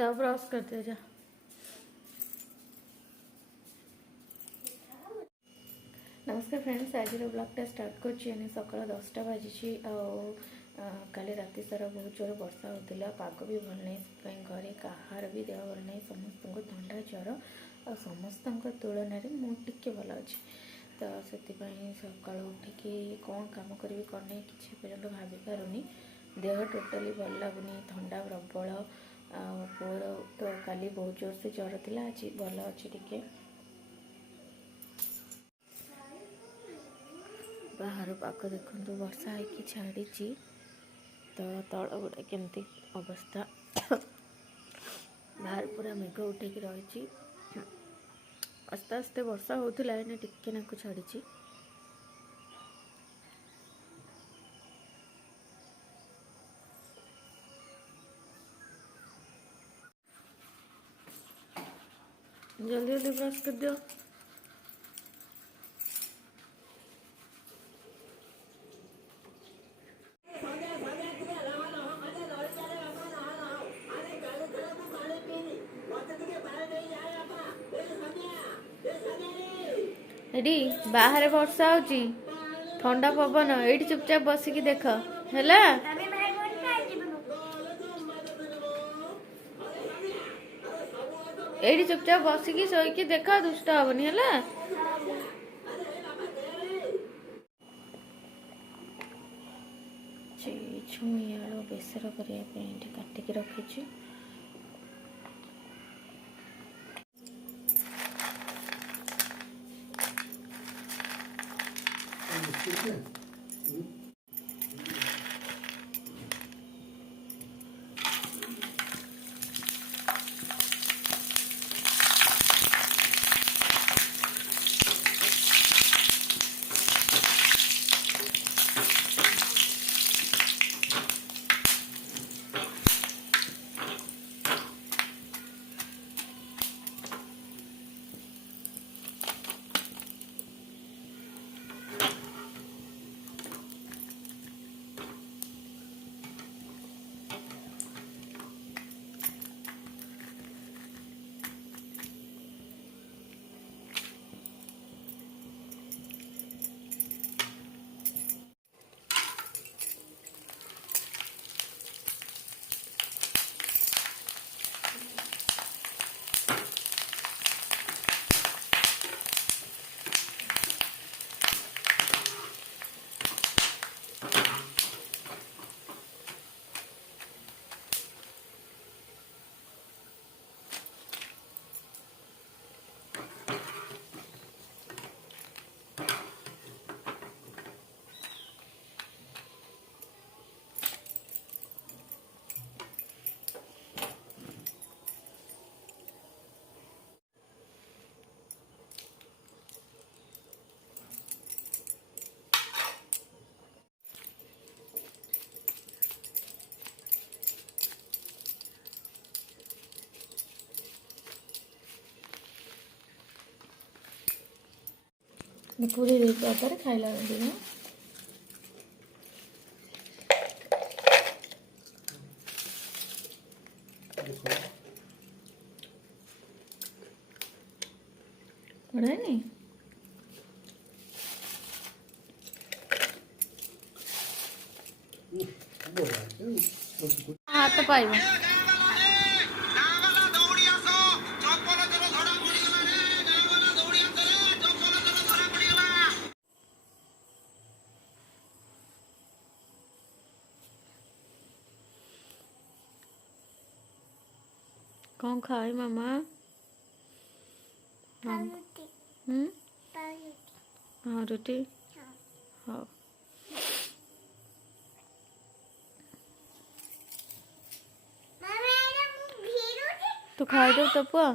जा ब्रश करते जा। नमस्कार फ्रेंड्स, आज ब्लॉगटा स्टार्ट कर सकाल 10टा बाजी। काली राति सारा बहुत जोर वर्षा होता, पाग भी भल नहीं, घरे कहार भी देह भल नहीं, समस्त थंडा ज्वर और समस्त तुलन में मुझे भल अच्छी। तो से सका उठिकी कौन कम करी कौन नहीं किसी पर्यटन भाभी पारुनी, देह टोटाली भल लगुनि, थंडा प्रबल। पुअर तो काली बहुत जोर से ज्वर था, आज भल अच्छी टिके। बाहर पाक देखु वर्षा है छाड़ी, तो तल गुड़ा केमती अवस्था बाहर पूरा मेघ उठे रही। आस्ते आस्ते वर्षा होता है, टिके नाक छाड़ी। जल्दी जल्दी ब्रश कर दो। एडी बाहर वर्षा होची, ठंडा पवन, एडी चुपचाप बसिकी देख हैला। एडी चुपचाप बसिकी सोईकी देख, दुष्ट हबनी हैला। छुई आलू बेसर करने काटिकी रखी। पूरी रीत खाइला दिन पड़ानी हाथ पाइब। कौन खाए मामा? हाँ रोटी। हाँ तो खाए दो तो पुआ।